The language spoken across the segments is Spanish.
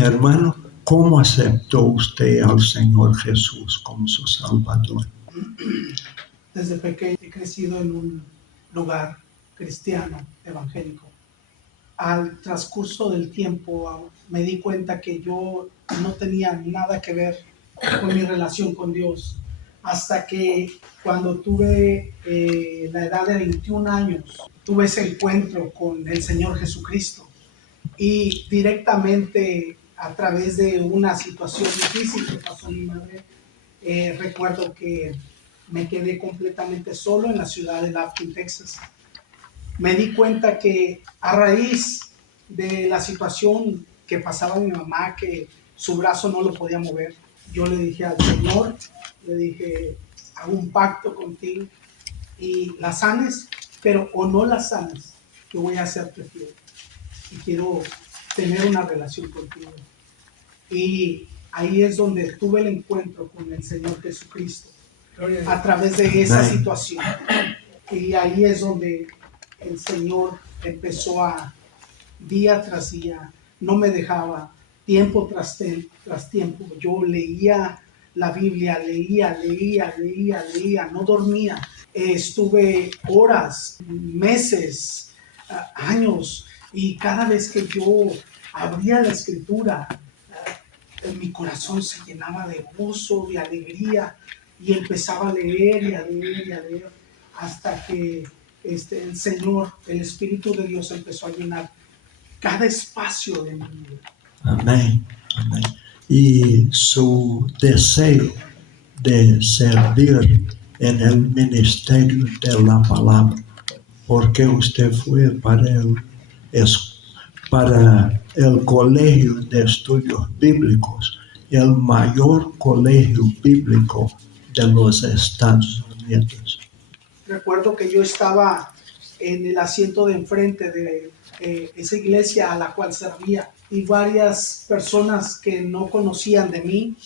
Hermano, ¿cómo aceptó usted al Señor Jesús como su Salvador? Desde pequeño he crecido en un lugar cristiano, evangélico. Al transcurso del tiempo me di cuenta que yo no tenía nada que ver con mi relación con Dios. Hasta que cuando tuve la edad de 21 años, tuve ese encuentro con el Señor Jesucristo. Y directamente a través de una situación difícil que pasó mi madre, recuerdo que me quedé completamente solo en la ciudad de Lafayette, Texas. Me di cuenta que a raíz de la situación que pasaba mi mamá, que su brazo no lo podía mover, yo le dije al Señor, le dije, hago un pacto contigo y la sanes, pero o no la sanes, yo voy a hacerte fiel y quiero tener una relación contigo. Y ahí es donde tuve el encuentro con el Señor Jesucristo, a través de esa situación. Y ahí es donde el Señor empezó a, día tras día, no me dejaba, tiempo tras tiempo. Yo leía la Biblia, leía, no dormía. Estuve horas, meses, años, y cada vez que yo abría la Escritura, mi corazón se llenaba de gozo, de alegría, y empezaba a leer y a leer y a leer, hasta que el Señor, el Espíritu de Dios empezó a llenar cada espacio de mi vida. Amén, amén. Y su deseo de servir en el ministerio de la palabra, porque usted fue para el Colegio de Estudios Bíblicos, el mayor colegio bíblico de los Estados Unidos. Recuerdo que yo estaba en el asiento de enfrente de esa iglesia a la cual servía, y varias personas que no conocían de mí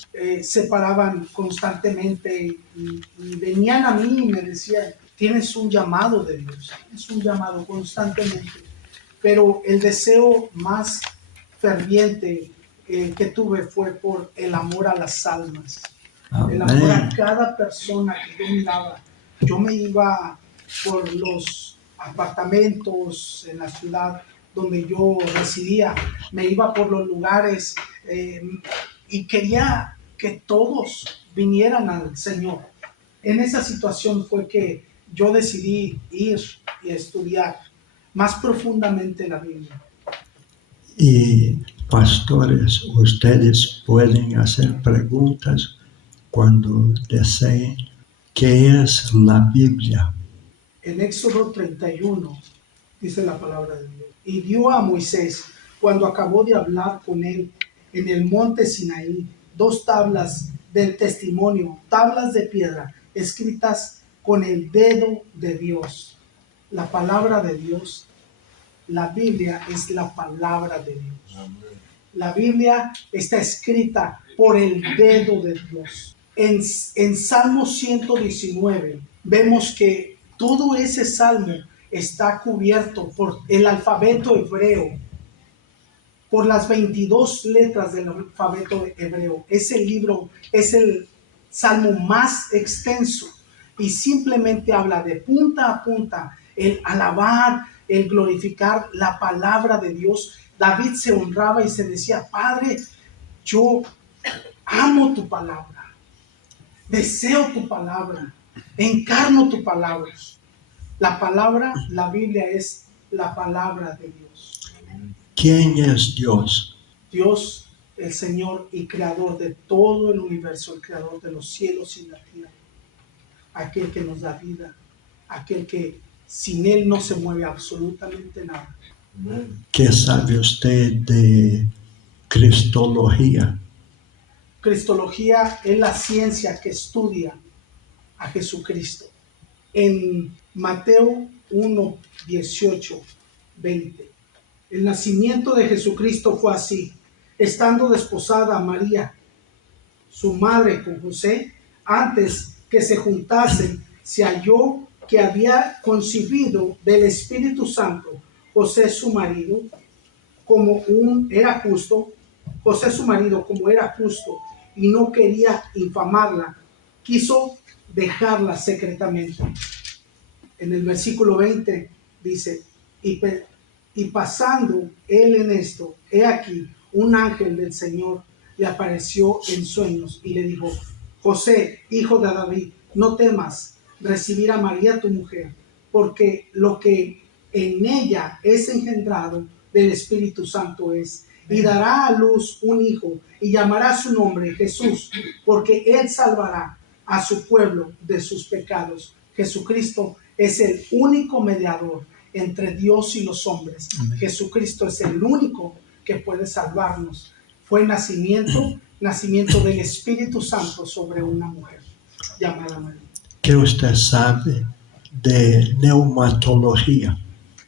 se paraban constantemente y venían a mí y me decían, tienes un llamado de Dios, es un llamado constantemente. Pero el deseo más ferviente que tuve fue por el amor a las almas. Amén. El amor a cada persona que yo miraba. Yo me iba por los apartamentos en la ciudad donde yo residía, me iba por los lugares y quería que todos vinieran al Señor. En esa situación fue que yo decidí ir y estudiar más profundamente la Biblia. Y pastores, ustedes pueden hacer preguntas cuando deseen. ¿Qué es la Biblia? En Éxodo 31 dice la palabra de Dios. Y dio a Moisés, cuando acabó de hablar con él en el monte Sinaí, 2 tablas del testimonio, tablas de piedra, escritas con el dedo de Dios. La palabra de Dios, la Biblia es la palabra de Dios. La Biblia está escrita por el dedo de Dios. En Salmo 119 vemos que todo ese salmo está cubierto por el alfabeto hebreo, por las 22 letras del alfabeto hebreo. Ese libro es el salmo más extenso y simplemente habla de punta a punta el alabar, el glorificar la palabra de Dios. David se honraba y se decía, Padre, yo amo tu palabra, deseo tu palabra, encarno tu palabra. La palabra, la Biblia es la palabra de Dios. ¿Quién es Dios? Dios, el Señor y creador de todo el universo, el creador de los cielos y la tierra. Aquel que nos da vida, aquel que sin Él no se mueve absolutamente nada. ¿Qué sabe usted de cristología? Cristología es la ciencia que estudia a Jesucristo. En Mateo 1, 18, 20. El nacimiento de Jesucristo fue así. Estando desposada María, su madre, con José, antes que se juntasen, se halló que había concebido del Espíritu Santo. José, su marido, como era justo, José, su marido, como era justo y no quería infamarla, quiso dejarla secretamente. En el versículo 20 dice, y pasando él en esto, he aquí, un ángel del Señor le apareció en sueños y le dijo, José, hijo de David, no temas recibir a María tu mujer, porque lo que en ella es engendrado del Espíritu Santo es, y dará a luz un hijo, y llamará su nombre Jesús, porque él salvará a su pueblo de sus pecados. Jesucristo es el único mediador entre Dios y los hombres. Amén. Jesucristo es el único que puede salvarnos. Fue nacimiento del Espíritu Santo sobre una mujer llamada María. ¿Qué usted sabe de neumatología?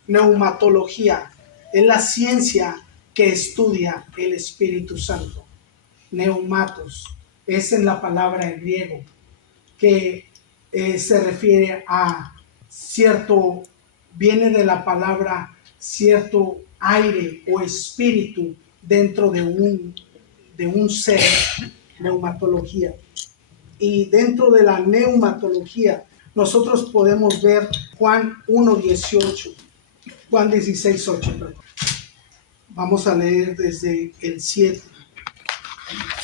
Neumatología es la ciencia que estudia el Espíritu Santo. Neumatos es en la palabra en griego que se refiere a cierto, viene de la palabra cierto aire o espíritu dentro de un ser, neumatología. Y dentro de la neumatología nosotros podemos ver Juan 1:18, Juan 16:8, perdón. Vamos a leer desde el 7.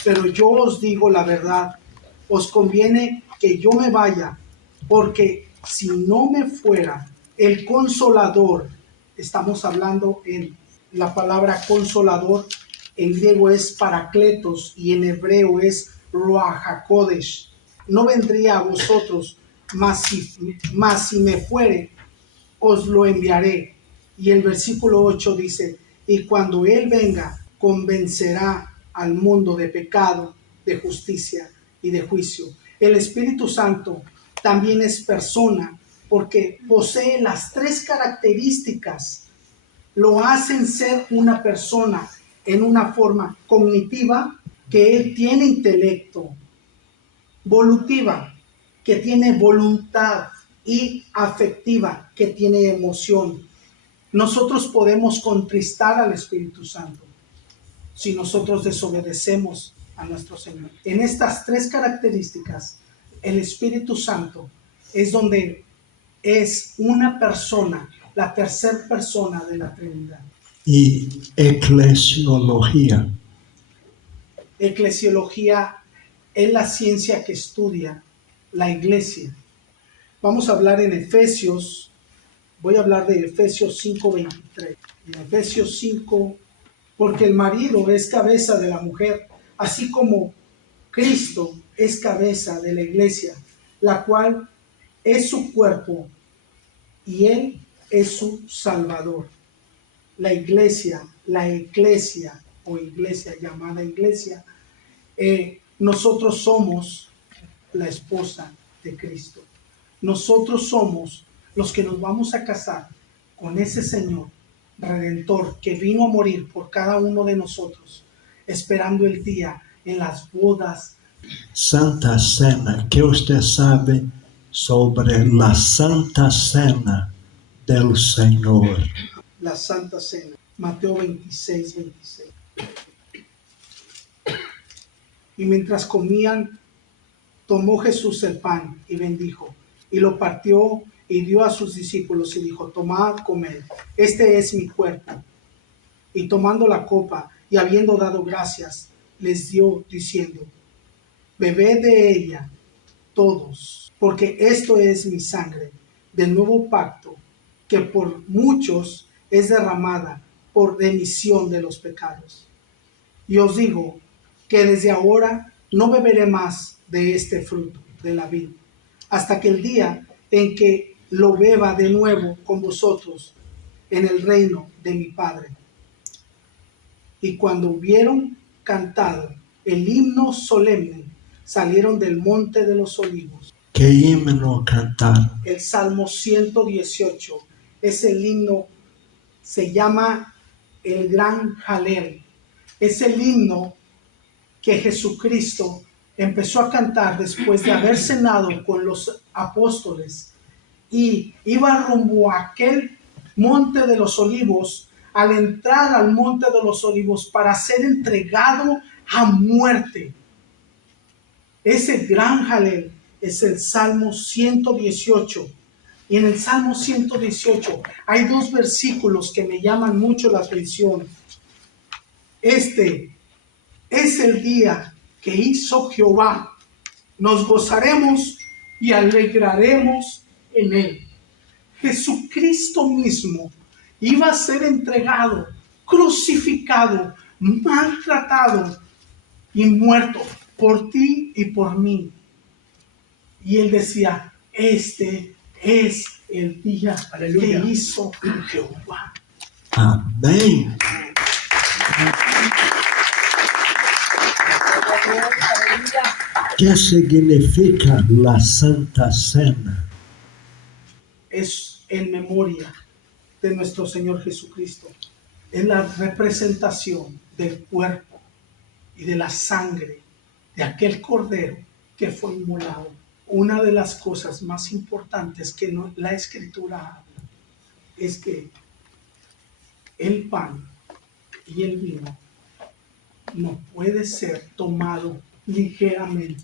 Pero yo os digo la verdad, os conviene que yo me vaya, porque si no me fuera, el Consolador, estamos hablando en la palabra Consolador, en griego es Paracletos y en hebreo es Ruach HaKodesh, no vendría a vosotros, mas si me fuere, os lo enviaré. Y el versículo 8 dice, y cuando Él venga, convencerá al mundo de pecado, de justicia y de juicio. El Espíritu Santo también es persona porque posee las tres características. Lo hacen ser una persona en una forma cognitiva, que Él tiene intelecto, volutiva, que tiene voluntad, y afectiva, que tiene emoción. Nosotros podemos contristar al Espíritu Santo si nosotros desobedecemos a nuestro Señor. En estas tres características, el Espíritu Santo es donde es una persona, la tercera persona de la Trinidad. Y eclesiología. Eclesiología es la ciencia que estudia la iglesia. Vamos a hablar en Efesios, voy a hablar de Efesios 5:23. En Efesios 5, porque el marido es cabeza de la mujer, así como Cristo es cabeza de la iglesia, la cual es su cuerpo y Él es su Salvador. La iglesia o iglesia llamada iglesia, nosotros somos la esposa de Cristo. Nosotros somos los que nos vamos a casar con ese Señor Redentor que vino a morir por cada uno de nosotros, esperando el día en las bodas. Santa Cena. ¿Qué usted sabe sobre la Santa Cena del Señor? La Santa Cena, Mateo 26:26. Y mientras comían, tomó Jesús el pan y bendijo, y lo partió y dio a sus discípulos y dijo, tomad, comed, este es mi cuerpo. Y tomando la copa y habiendo dado gracias, les dio diciendo, bebed de ella todos, porque esto es mi sangre del nuevo pacto, que por muchos es derramada por remisión de los pecados. Y os digo que desde ahora no beberé más de este fruto de la vid, hasta que el día en que lo beba de nuevo con vosotros en el reino de mi Padre. Y cuando hubieron cantado el himno solemne, salieron del monte de los olivos. ¿Qué himno cantaron? El Salmo 118 es el himno, se llama el Gran Jalel. Es el himno que Jesucristo empezó a cantar después de haber cenado con los apóstoles y iba rumbo a aquel monte de los olivos al entrar al monte de los olivos para ser entregado a muerte. Ese gran jalel es el Salmo 118. Y en el Salmo 118 hay dos versículos que me llaman mucho la atención. Este es el día que hizo Jehová. Nos gozaremos y alegraremos en él. Jesucristo mismo iba a ser entregado, crucificado, maltratado y muerto por ti y por mí. Y él decía, este es el día Aleluya. que hizo Jehová. Amém. ¿Qué significa la Santa Cena? Es en memoria de nuestro Señor Jesucristo. Es la representación del cuerpo y de la sangre de aquel cordero que fue inmolado. Una de las cosas más importantes que la Escritura habla es que el pan y el vino no puede ser tomado ligeramente.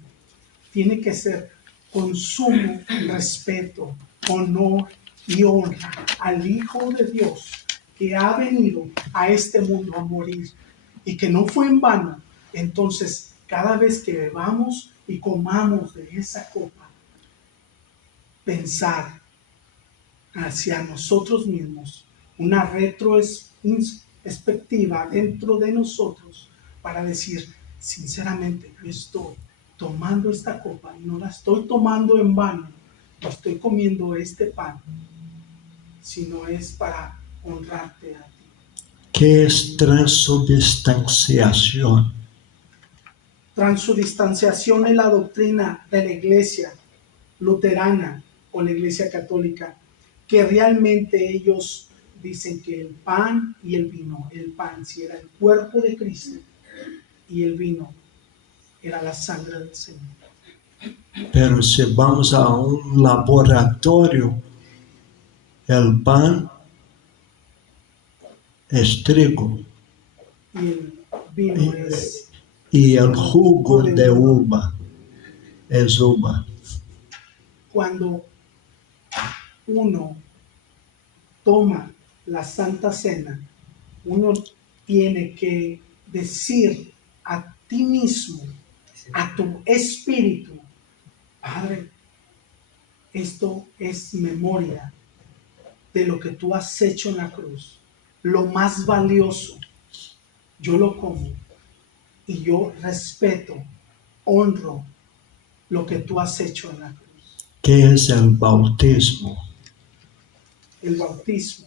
Tiene que ser con sumo respeto, honor y honra al Hijo de Dios que ha venido a este mundo a morir y que no fue en vano. Entonces, cada vez que bebamos y comamos de esa copa, pensar hacia nosotros mismos, una retrospectiva dentro de nosotros para decir, sinceramente, yo estoy tomando esta copa y no la estoy tomando en vano, no estoy comiendo este pan, sino es para honrarte a ti. ¿Qué es transubstanciación? Transubstanciación es la doctrina de la iglesia luterana o la iglesia católica, que realmente ellos dicen que el pan y el vino, el pan si era el cuerpo de Cristo y el vino era la sangre del Señor. Pero si vamos a un laboratorio, el pan es trigo Y el vino es y el jugo de uva es uva. cuando uno toma la Santa Cena, uno tiene que decir a ti mismo, a tu espíritu, Padre, esto es memoria de lo que tú has hecho en la cruz, lo más valioso. Yo lo como y yo respeto, honro lo que tú has hecho en la cruz. ¿Qué es el bautismo? El bautismo.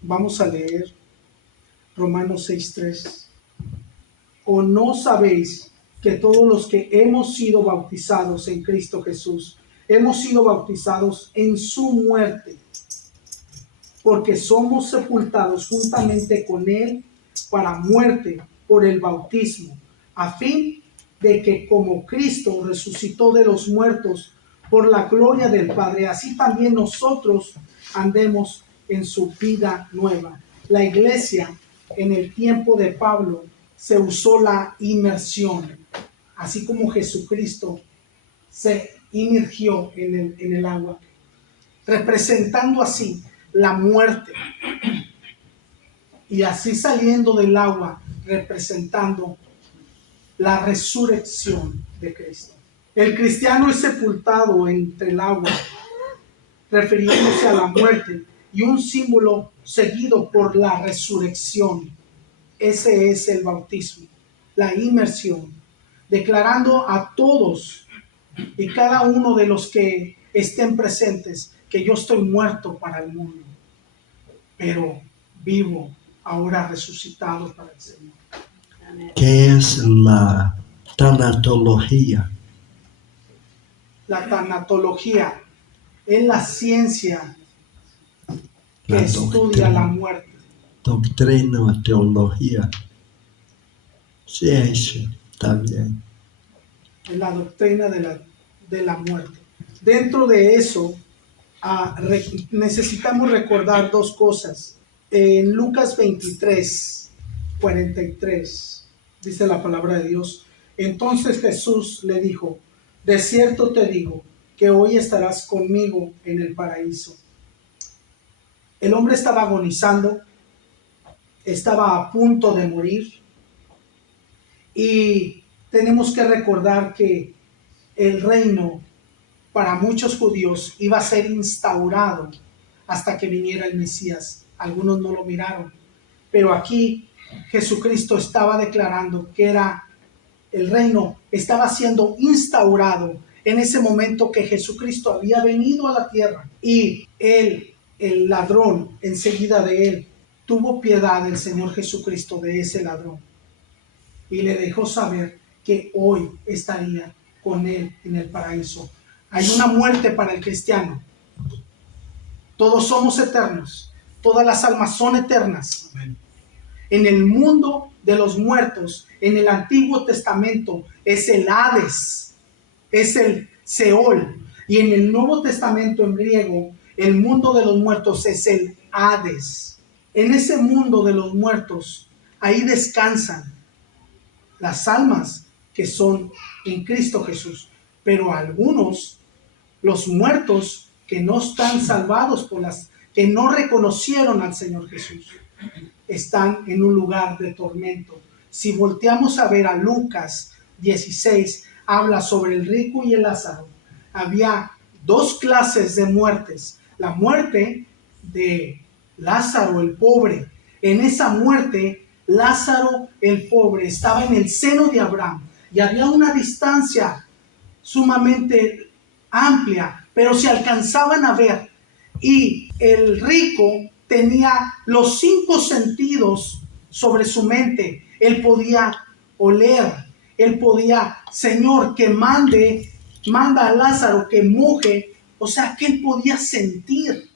Vamos a leer Romanos 6:3. ¿O no sabéis que todos los que hemos sido bautizados en Cristo Jesús, hemos sido bautizados en su muerte? Porque somos sepultados juntamente con él para muerte por el bautismo, a fin de que como Cristo resucitó de los muertos por la gloria del Padre, así también nosotros andemos en su vida nueva. La iglesia en el tiempo de Pablo se usó la inmersión, así como Jesucristo se inmergió en el agua, representando así la muerte, y así saliendo del agua, representando la resurrección de Cristo. El cristiano es sepultado entre el agua, refiriéndose a la muerte, y un símbolo seguido por la resurrección. Ese es el bautismo, la inmersión, declarando a todos y cada uno de los que estén presentes que yo estoy muerto para el mundo, pero vivo ahora resucitado para el Señor. ¿Qué es la tanatología? La tanatología es la ciencia que La estudia la muerte. Doctrina o teología. Ciencia, está bien. Es la doctrina de la muerte. Dentro de eso, necesitamos recordar dos cosas. En Lucas 23, 43, dice la palabra de Dios. Entonces Jesús le dijo, de cierto te digo, que hoy estarás conmigo en el paraíso. El hombre estaba agonizando, estaba a punto de morir, y tenemos que recordar que el reino para muchos judíos iba a ser instaurado hasta que viniera el Mesías. Algunos no lo miraron, pero aquí Jesucristo estaba declarando que era el reino, estaba siendo instaurado en ese momento que Jesucristo había venido a la tierra, y él, el ladrón, enseguida de él, tuvo piedad del Señor Jesucristo de ese ladrón y le dejó saber que hoy estaría con él en el paraíso. Hay una muerte para el cristiano. Todos somos eternos. Todas las almas son eternas. Amén. En el mundo de los muertos, en el Antiguo Testamento, es el Hades, es el Seol. Y en el Nuevo Testamento en griego, el mundo de los muertos es el Hades. En ese mundo de los muertos, ahí descansan las almas que son en Cristo Jesús. Pero algunos, los muertos que no están salvados por las que no reconocieron al Señor Jesús, están en un lugar de tormento. Si volteamos a ver a Lucas 16, habla sobre el rico y el Lázaro. Había dos clases de muertes. La muerte de Lázaro el pobre. En esa muerte, Lázaro el pobre estaba en el seno de Abraham y había una distancia sumamente amplia, pero se alcanzaban a ver. Y el rico tenía los 5 sentidos sobre su mente. Él podía oler, él podía, Señor, que manda a Lázaro que moje, o sea, que él podía sentir,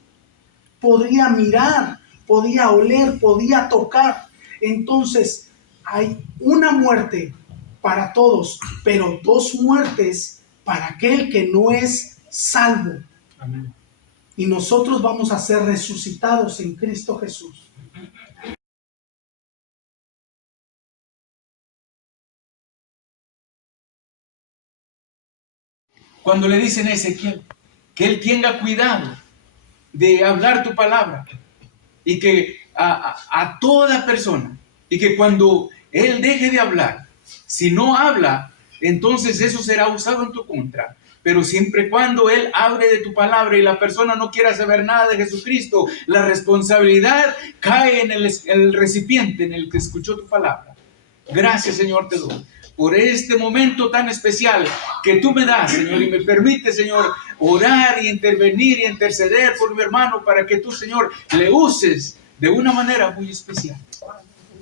podía mirar, podía oler, podía tocar. Entonces, hay una muerte para todos, pero 2 muertes para aquel que no es salvo. Amén. Y nosotros vamos a ser resucitados en Cristo Jesús. Cuando le dicen a Ezequiel que él tenga cuidado de hablar tu palabra y que a toda persona, y que cuando él deje de hablar, si no habla, entonces eso será usado en tu contra. Pero siempre y cuando él hable de tu palabra y la persona no quiera saber nada de Jesucristo, la responsabilidad cae en el recipiente en el que escuchó tu palabra. Gracias, Señor, te doy por este momento tan especial que tú me das, Señor, y me permite, Señor, orar y intervenir y interceder por mi hermano para que tú, Señor, le uses de una manera muy especial.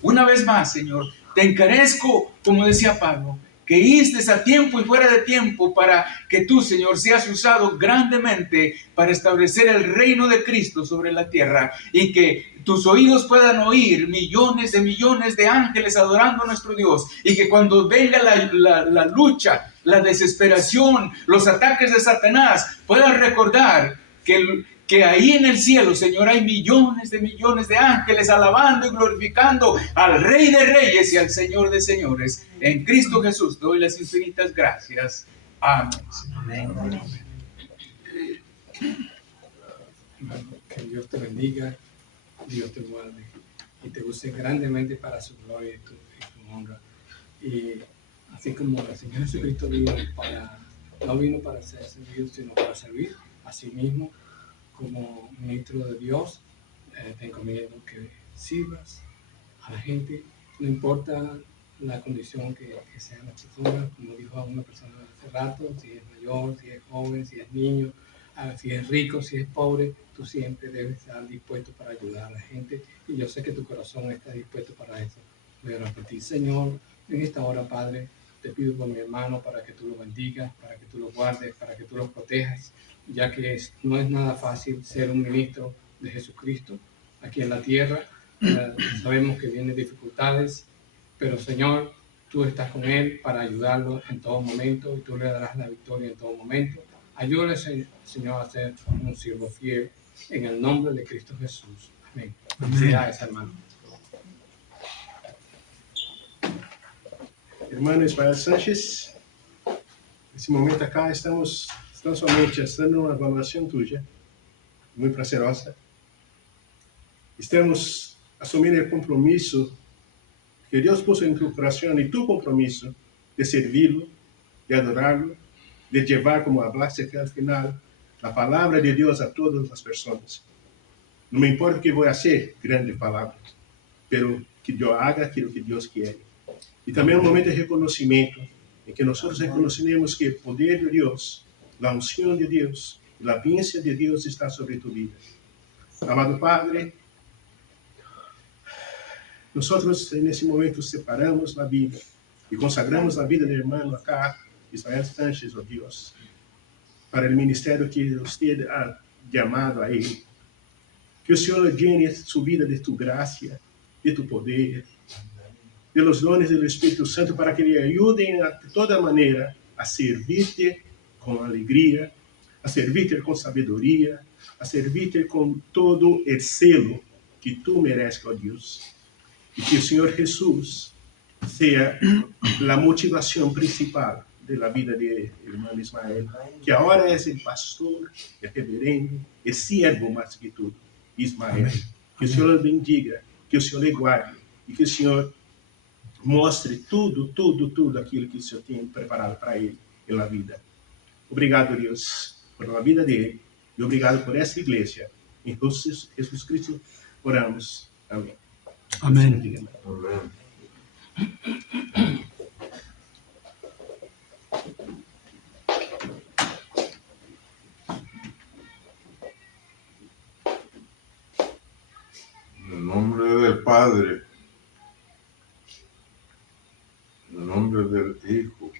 Una vez más, Señor, te encarezco, como decía Pablo, que instes a tiempo y fuera de tiempo para que tú, Señor, seas usado grandemente para establecer el reino de Cristo sobre la tierra, y que tus oídos puedan oír millones de ángeles adorando a nuestro Dios, y que cuando venga la lucha, la desesperación, los ataques de Satanás, puedan recordar que ahí en el cielo, Señor, hay millones de ángeles alabando y glorificando al Rey de Reyes y al Señor de Señores. En Cristo Jesús doy las infinitas gracias. Amén. Amén. Que Dios te bendiga, Dios te guarde y te use grandemente para su gloria y tu honra. Y así como el Señor Jesucristo no vino para ser servido, sino para servir, así mismo, como ministro de Dios, te encomiendo que sirvas a la gente, no importa la condición que sea la persona, como dijo una persona hace rato, si es mayor, si es joven, si es niño, si es rico, si es pobre, tú siempre debes estar dispuesto para ayudar a la gente, y yo sé que tu corazón está dispuesto para eso. Voy a orar por ti, Señor, en esta hora, Padre, te pido por mi hermano para que tú lo bendigas, para que tú lo guardes, para que tú lo protejas, ya que no es nada fácil ser un ministro de Jesucristo aquí en la tierra. Sabemos que vienen dificultades, pero Señor, tú estás con él para ayudarlo en todo momento, y tú le darás la victoria en todo momento. Ayúdale, Señor, a ser un siervo fiel en el nombre de Cristo Jesús. Amén. Felicidades, hermano. Hermano Ismael Sánchez, nesse momento acá estamos tão somente fazendo uma avaliação tuya, muito prazerosa. Estamos assumindo o compromisso que Deus pôs em tu coração e tu compromisso de servi-lo, de adorá-lo, de levar, como hablaste aqui ao final, a palavra de Deus a todas as pessoas. Não me importa o que vou fazer, grandes palavras, pero que Deus haga aquilo que Deus quer. E também um momento de reconhecimento, em que nós reconhecemos que o poder de Deus, a unção de Deus, a bênção de Deus está sobre tu vida. Amado Padre, nós, nesse momento, separamos a vida e consagramos a vida do irmão acá, Ismael Sánchez, ó Deus, para o ministério que você ha chamado a ele. Que o Senhor llene sua vida de tu graça, de tu poder, de los dones do Espírito Santo, para que lhe ajudem de toda maneira a servir-te com alegria, a servir-te com sabedoria, a servir-te com todo o zelo que tu mereces, ó Deus. E que o Senhor Jesus seja a motivação principal da vida de irmão Ismael, que agora é o pastor, o reverendo, o siervo mais que tudo, Ismael. Que o Senhor o bendiga, que o Senhor lhe guarde e que o Senhor mostre tudo aquilo que o Senhor tem preparado para ele na vida. Obrigado, Deus, por a vida dele e obrigado por essa igreja. Em Jesus Cristo oramos. Amém. Amém. En el nombre del Padre, en el nombre del Hijo,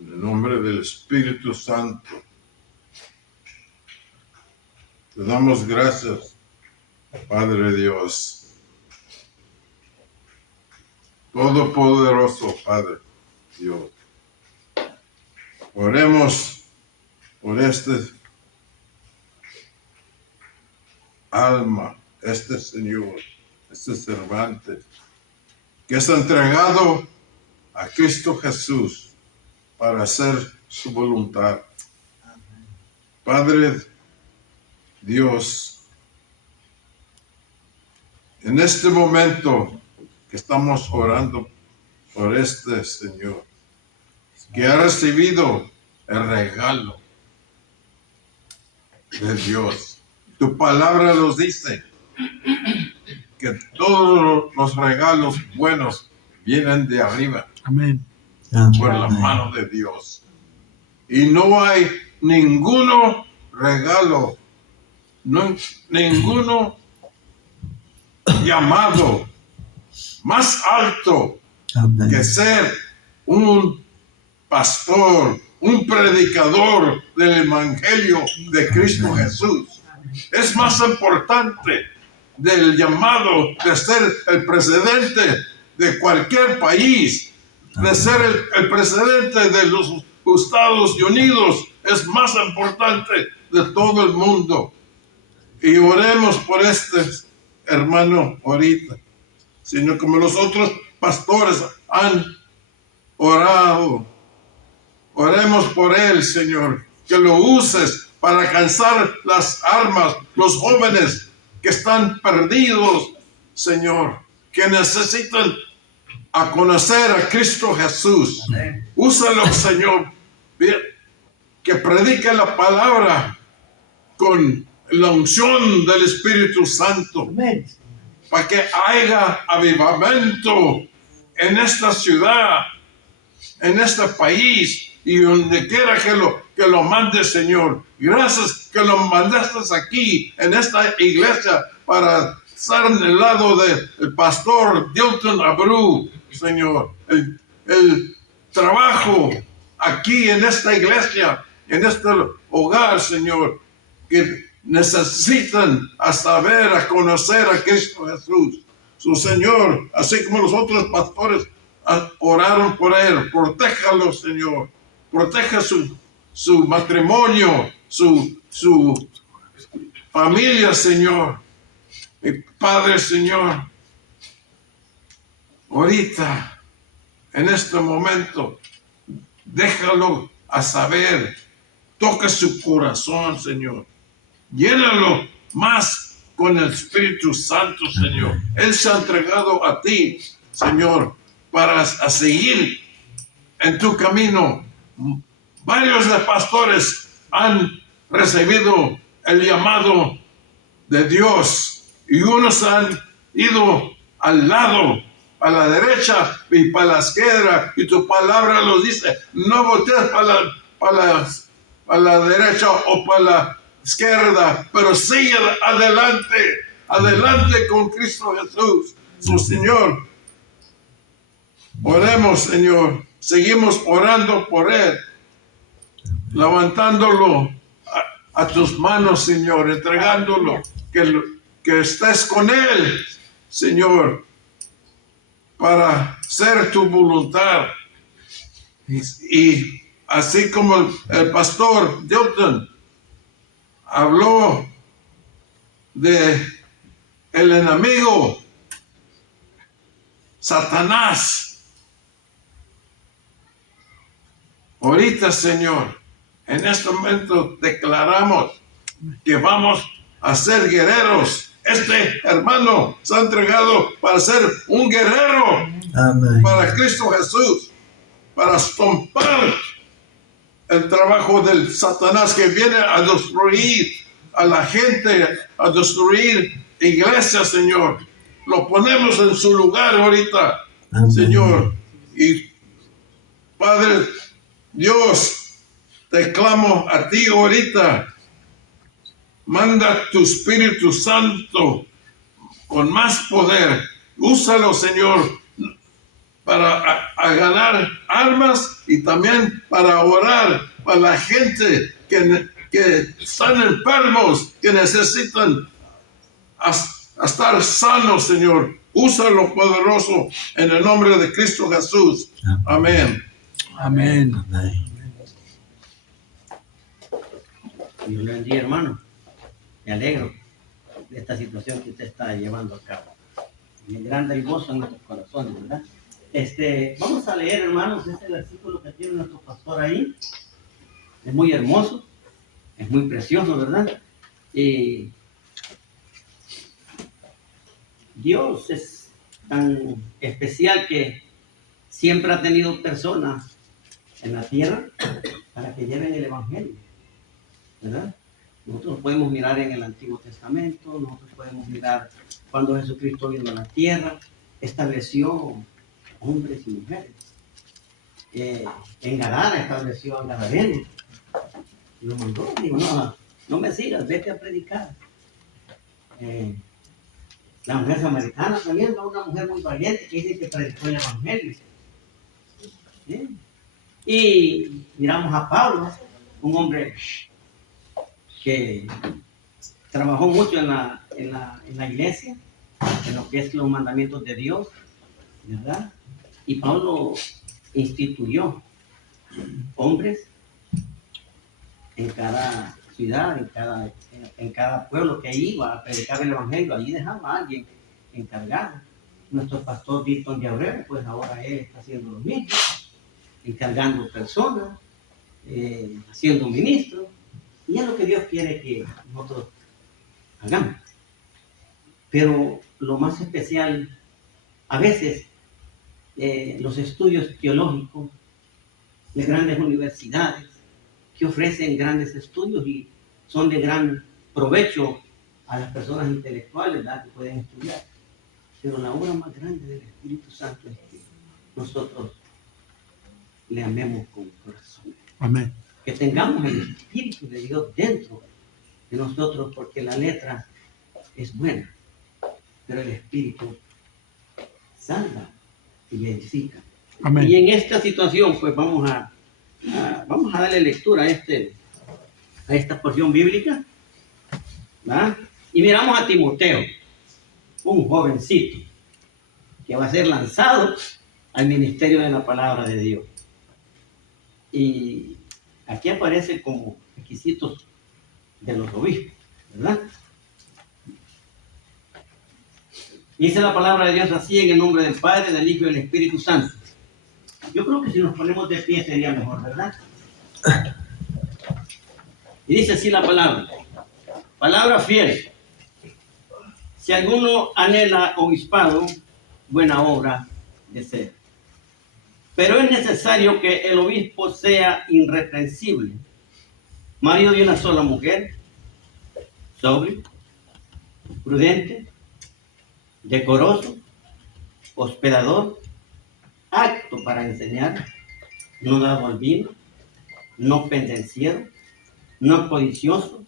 en el nombre del Espíritu Santo, te damos gracias, Padre Dios, Todopoderoso Padre Dios. Oremos por este alma, este Señor, este servante, que es entregado a Cristo Jesús para hacer su voluntad. Padre Dios, en este momento que estamos orando por este Señor, que ha recibido el regalo de Dios. Tu palabra nos dice que todos los regalos buenos vienen de arriba, Amén. por la mano de Dios. Y no hay ninguno regalo, ninguno llamado más alto Amén. que ser un pastor, un predicador del Evangelio de Cristo Jesús. Es más importante del llamado de ser el presidente de cualquier país, de ser el presidente de los Estados Unidos. Es más importante de todo el mundo. Y oremos por este hermano ahorita, sino como los otros pastores han orado. Oremos por él, Señor, que lo uses para alcanzar las almas, los jóvenes que están perdidos, Señor, que necesitan a conocer a Cristo Jesús. Úsalo, Señor, que predique la palabra con la unción del Espíritu Santo, para que haya avivamiento en esta ciudad, en este país, y donde quiera que lo mande, Señor. Gracias que lo mandaste aquí, en esta iglesia, para estar en el lado del pastor Dilton Abreu, Señor. El trabajo aquí en esta iglesia, en este hogar, Señor, que necesitan a saber, a conocer a Cristo Jesús, su Señor, así como los otros pastores oraron por él. Protéjalo, Señor. Proteja su matrimonio, su familia, Señor. Mi Padre, Señor, ahorita, en este momento, déjalo a saber. Toca su corazón, Señor. Llénalo más con el Espíritu Santo, Señor. Él se ha entregado a ti, Señor, para a seguir en tu camino. Varios de pastores han recibido el llamado de Dios y unos han ido al lado, a la derecha y para la izquierda, y tu palabra lo dice: no voltees para la derecha o para la izquierda, pero sigue adelante, adelante con Cristo Jesús, su Señor. Oremos, Señor, seguimos orando por Él, levantándolo a tus manos, Señor, entregándolo, que estés con Él, Señor, para hacer tu voluntad. Y así como el pastor Dilton habló de el enemigo, Satanás, ahorita, Señor, en este momento declaramos que vamos a ser guerreros. Este hermano se ha entregado para ser un guerrero. Amén. Para Cristo Jesús, para estompar el trabajo del Satanás que viene a destruir a la gente, a destruir iglesias, Señor. Lo ponemos en su lugar ahorita, Amén. Señor. Y Padre Dios, te clamo a ti ahorita. Manda tu Espíritu Santo con más poder. Úsalo, Señor, para a ganar almas y también para orar para la gente que están enfermos, que necesitan a estar sanos, Señor. Úsalo poderoso en el nombre de Cristo Jesús. Amén. Amén. Amén. Dios le bendiga, hermano. Me alegro de esta situación que usted está llevando a cabo. Y el grande gozo en nuestros corazones, ¿verdad? Vamos a leer, hermanos, este versículo que tiene nuestro pastor ahí. Es muy hermoso, es muy precioso, ¿verdad? Y Dios es tan especial que siempre ha tenido personas en la tierra para que lleven el Evangelio, ¿verdad? Nosotros podemos mirar en el Antiguo Testamento, nosotros podemos mirar cuando Jesucristo vino a la tierra, estableció hombres y mujeres. En Gadara estableció a Gadarenos. Y lo mandó, digo, no me sigas, vete a predicar. La mujer samaritana también fue una mujer muy valiente que dice que predicó el Evangelio. Y miramos a Pablo, un hombre que trabajó mucho en la iglesia, en lo que es los mandamientos de Dios, ¿verdad? Y Pablo instituyó hombres en cada ciudad, en cada pueblo que iba a predicar el Evangelio. Allí dejaba a alguien encargado. Nuestro pastor Víctor de Abreu, pues ahora él está haciendo lo mismo, encargando personas, haciendo ministros. Y es lo que Dios quiere que nosotros hagamos. Pero lo más especial, a veces, los estudios teológicos de grandes universidades que ofrecen grandes estudios y son de gran provecho a las personas intelectuales, ¿verdad?, que pueden estudiar. Pero la obra más grande del Espíritu Santo es que nosotros le amemos con corazón. Amén. Que tengamos el Espíritu de Dios dentro de nosotros, porque la letra es buena, pero el Espíritu salva y edifica. Amén. Y en esta situación, pues vamos a darle lectura a esta porción bíblica, ¿verdad? Y miramos a Timoteo, un jovencito que va a ser lanzado al ministerio de la palabra de Dios. Y aquí aparece como requisitos de los obispos, ¿verdad? Dice la palabra de Dios así, en el nombre del Padre, del Hijo y del Espíritu Santo. Yo creo que si nos ponemos de pie sería mejor, ¿verdad? Y dice así la palabra. Palabra fiel. Si alguno anhela obispado, buena obra desea. Pero es necesario que el obispo sea irreprensible, marido de una sola mujer, sobrio, prudente, decoroso, hospedador, apto para enseñar, no dado al vino, no pendenciero, no codicioso,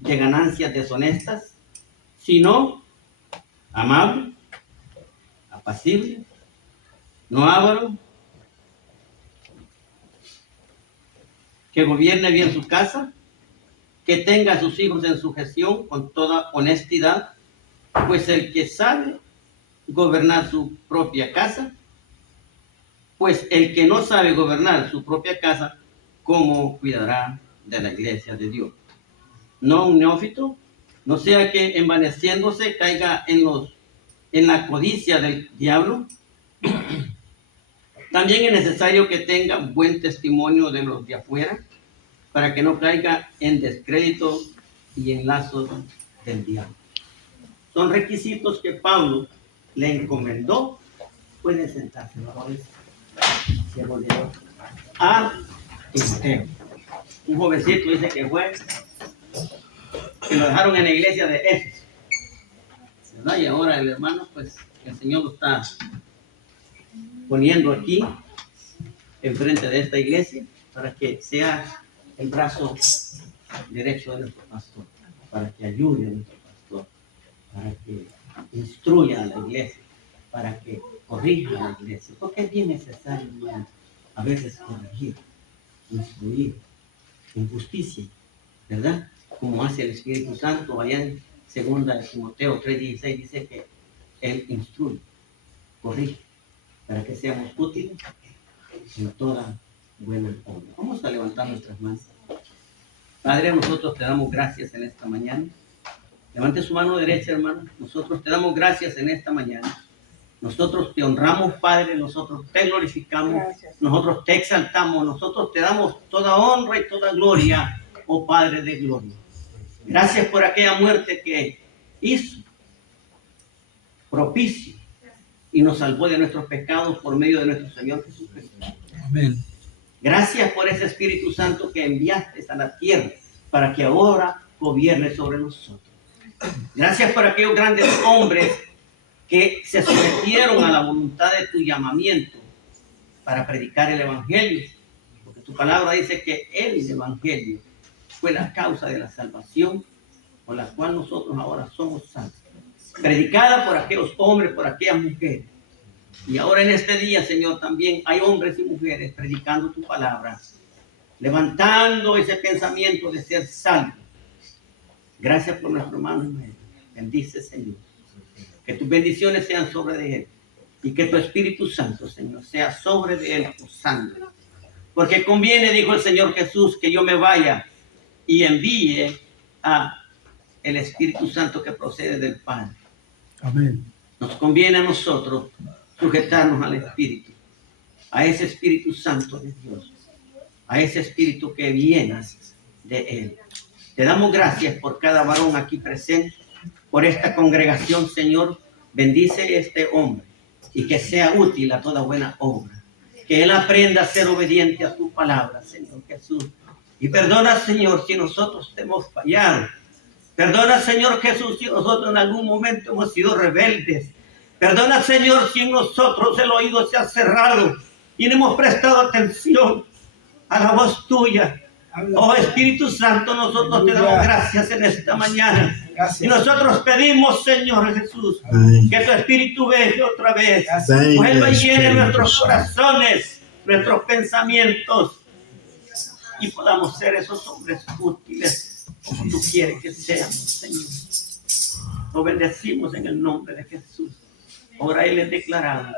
de ganancias deshonestas, sino amable, apacible, no avaro, que gobierne bien su casa, que tenga a sus hijos en sujeción con toda honestidad, pues el que sabe gobernar su propia casa, pues el que no sabe gobernar su propia casa, ¿cómo cuidará de la iglesia de Dios? No un neófito, no sea que envaneciéndose caiga en la codicia del diablo. También es necesario que tenga buen testimonio de los de afuera, para que no caiga en descrédito y en lazos del diablo. Son requisitos que Pablo le encomendó. Pueden sentarse, a Timoteo. Un jovencito dice que fue, que lo dejaron en la iglesia de Éfeso, ¿verdad? Y ahora el hermano, pues el Señor lo está poniendo aquí enfrente de esta iglesia para que sea el brazo derecho de nuestro pastor, para que ayude a nuestro pastor, para que instruya a la iglesia, para que corrija a la iglesia, porque es bien necesario, hermano, a veces corregir, instruir en justicia, ¿verdad? Como hace el Espíritu Santo allá en 2 Timoteo 3:16, dice que Él instruye, corrige, para que seamos útiles en toda buena obra. Vamos a levantar nuestras manos. Padre, nosotros te damos gracias en esta mañana. Levante su mano derecha, hermano. Nosotros te damos gracias en esta mañana. Nosotros te honramos, Padre. Nosotros te glorificamos. Gracias. Nosotros te exaltamos. Nosotros te damos toda honra y toda gloria, oh Padre de gloria. Gracias por aquella muerte que hizo propicio y nos salvó de nuestros pecados por medio de nuestro Señor Jesucristo. Amén. Gracias por ese Espíritu Santo que enviaste a la tierra para que ahora gobierne sobre nosotros. Gracias por aquellos grandes hombres que se sometieron a la voluntad de tu llamamiento para predicar el Evangelio. Porque tu palabra dice que el Evangelio fue la causa de la salvación por la cual nosotros ahora somos salvos. Predicada por aquellos hombres, por aquellas mujeres. Y ahora en este día, Señor, también hay hombres y mujeres predicando tu palabra, levantando ese pensamiento de ser salvo. Gracias por nuestro hermano Ismael. Bendice, Señor. Que tus bendiciones sean sobre de él y que tu Espíritu Santo, Señor, sea sobre de él usando. Porque conviene, dijo el Señor Jesús, que yo me vaya y envíe a el Espíritu Santo que procede del Padre. Amén. Nos conviene a nosotros sujetarnos al Espíritu, a ese Espíritu Santo de Dios, a ese Espíritu que viene de Él. Te damos gracias por cada varón aquí presente, por esta congregación, Señor. Bendice este hombre y que sea útil a toda buena obra. Que él aprenda a ser obediente a tu palabra, Señor Jesús. Y perdona, Señor, si nosotros te hemos fallado. Perdona, Señor Jesús, si nosotros en algún momento hemos sido rebeldes. Perdona, Señor, si en nosotros el oído se ha cerrado y no hemos prestado atención a la voz tuya. Oh Espíritu Santo, nosotros te damos gracias en esta mañana. Gracias. Y nosotros pedimos, Señor Jesús, que tu Espíritu venga otra vez. Vuelva y llene nuestros corazones, nuestros pensamientos, y podamos ser esos hombres útiles como tú quieres que seamos, Señor. Lo bendecimos en el nombre de Jesús. Ahora Él es declarado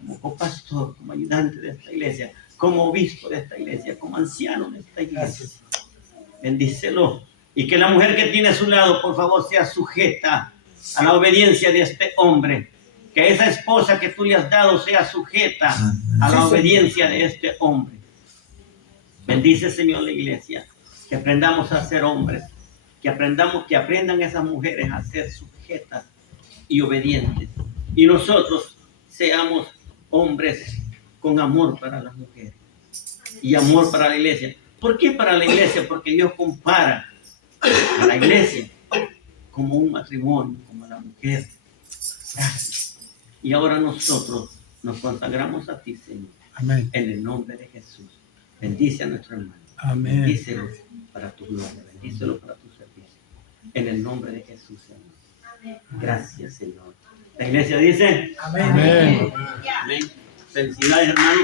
como copastor, como ayudante de esta iglesia, como obispo de esta iglesia, como anciano de esta iglesia. Bendícelo. Y que la mujer que tiene a su lado, por favor, sea sujeta a la obediencia de este hombre. Que esa esposa que tú le has dado sea sujeta a la obediencia de este hombre. Bendice, Señor, la iglesia. Que aprendamos a ser hombres. Que aprendan esas mujeres a ser sujetas y obedientes. Y nosotros seamos hombres con amor para las mujeres y amor para la iglesia. ¿Por qué para la iglesia? Porque Dios compara a la iglesia como un matrimonio, como la mujer. Gracias. Y ahora nosotros nos consagramos a ti, Señor. Amén. En el nombre de Jesús. Bendice a nuestro hermano. Amén. Bendícelo para tu gloria. Bendícelo para tu servicio. En el nombre de Jesús, Señor. Gracias, Señor. La iglesia dice: Amén. Amén. Felicidades, hermano.